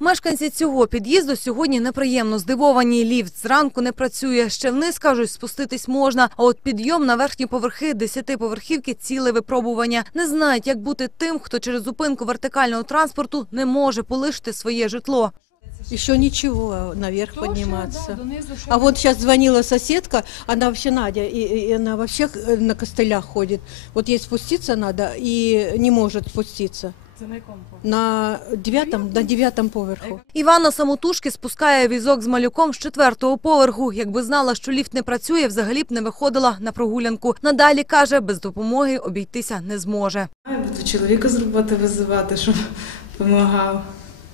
Мешканці цього під'їзду сьогодні неприємно здивовані. Ліфт зранку не працює. Ще вниз кажуть, спуститись можна. А от підйом на верхні поверхи десятиповерхівки ціле випробування. Не знають, як бути тим, хто через зупинку вертикального транспорту не може полишити своє житло. Еще ничего, наверх подниматься. А вот сейчас звонила соседка, она вообще Надя, и, и она вообще э, на костылях ходит. Вот ей спуститься надо и не может спуститься. На девятом, на девятом поверху. Івана самотужки спускає візок з малюком з четвертого поверху. Якби знала, що ліфт не працює, взагалі б не виходила на прогулянку. Надалі каже, без допомоги обійтися не зможе. Має бути чоловіка з роботи визивати, щоб допомагав.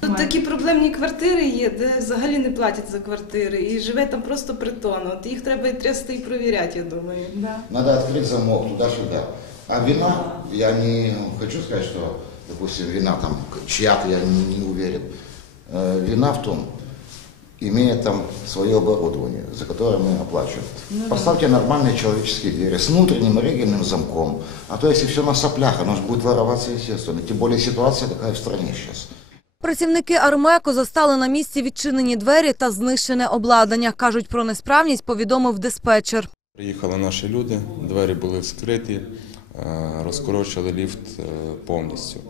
Тут такі проблемні квартири є, де взагалі не платять за квартири, і живе там просто притон. От їх треба і трясти і провіряти, я думаю. Надо открыть замок туда-сюда. А вина, я не хочу сказать, что, допустим, вина там чья-то, я не, не уверен. Э, Вина в том, имея там свое оборудование, за которое мы оплачиваем. Поставьте нормальные человеческие двери с внутренним регельным замком. А то если все на соплях, оно же будет вороваться естественно. Тем более ситуация такая в стране сейчас. Працівники Армеко застали на місці відчинені двері та знищене обладнання. Кажуть, про несправність повідомив диспетчер. Приїхали наші люди, двері були вскриті, е, розкорочили ліфт е, повністю.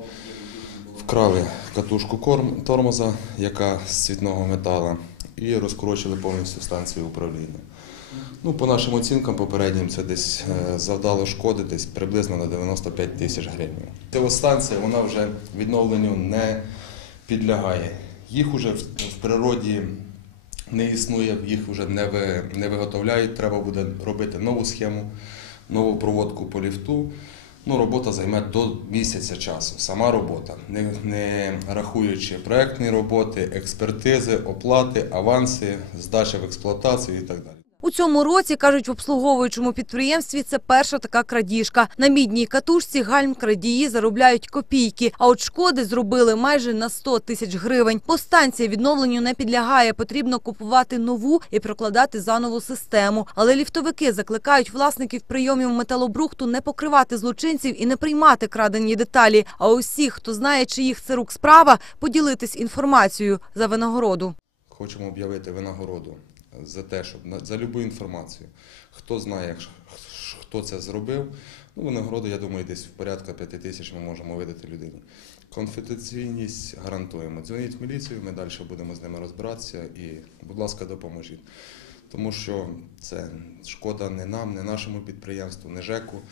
Вкрали катушку тормоза, яка з цвітного металу, і розкорочили повністю станцію управління. Ну, по нашим оцінкам попереднім це десь е, завдало шкоди десь приблизно на 95 тисяч гривень. Ця станція вона вже відновленню не підлягає. Їх вже в, природі не існує, їх вже не виготовляють. Треба буде робити нову схему, нову проводку по ліфту. Ну, робота займе до місяця часу. Сама робота, не, не рахуючи проектні роботи, експертизи, оплати, аванси, здача в експлуатацію і так далі. У цьому році, кажуть, в обслуговуючому підприємстві це перша така крадіжка. На мідній катушці гальм крадії заробляють копійки, а от шкоди зробили майже на 100 тисяч гривень. Бо станція відновленню не підлягає, потрібно купувати нову і прокладати заново систему. Але ліфтовики закликають власників прийомів металобрухту не покривати злочинців і не приймати крадені деталі. А усіх, хто знає, чиїх це рук справа, поділитись інформацією за винагороду. Хочемо об'явити винагороду за те, щоб за любу інформацію. Хто знає, хто це зробив, ну, винагороду, я думаю, десь в порядка 5 тисяч ми можемо видати людині. Конфіденційність гарантуємо. Дзвоніть в міліцію, ми далі будемо з ними розбиратися і, будь ласка, допоможіть. Тому що це шкода не нам, не нашому підприємству, не ЖЕКу.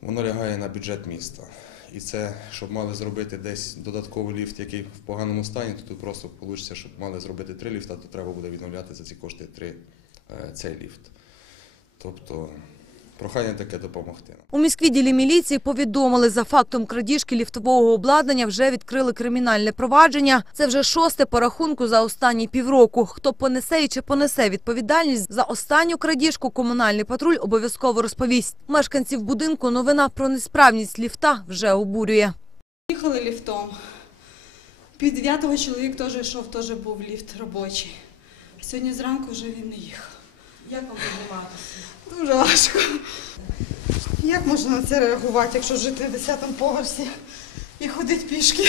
Воно лягає на бюджет міста. І це, щоб мали зробити десь додатковий ліфт, який в поганому стані, то тут просто вийде, щоб мали зробити три ліфта, то треба буде відновляти за ці кошти три, е, цей ліфт. Тобто прохання таке допомогти. У міськвідділі міліції повідомили, за фактом крадіжки ліфтового обладнання вже відкрили кримінальне провадження. Це вже шосте по рахунку за останні півроку. Хто понесе і чи понесе відповідальність за останню крадіжку, комунальний патруль обов'язково розповість. Мешканців будинку новина про несправність ліфта вже обурює. Їхали ліфтом. Під дев'ятого чоловік теж йшов, теж був ліфт робочий. Сьогодні зранку вже він не їхав. Як вам підніматися? Дуже важко. Як можна на це реагувати, якщо жити в 10-му поверсі і ходити пішки?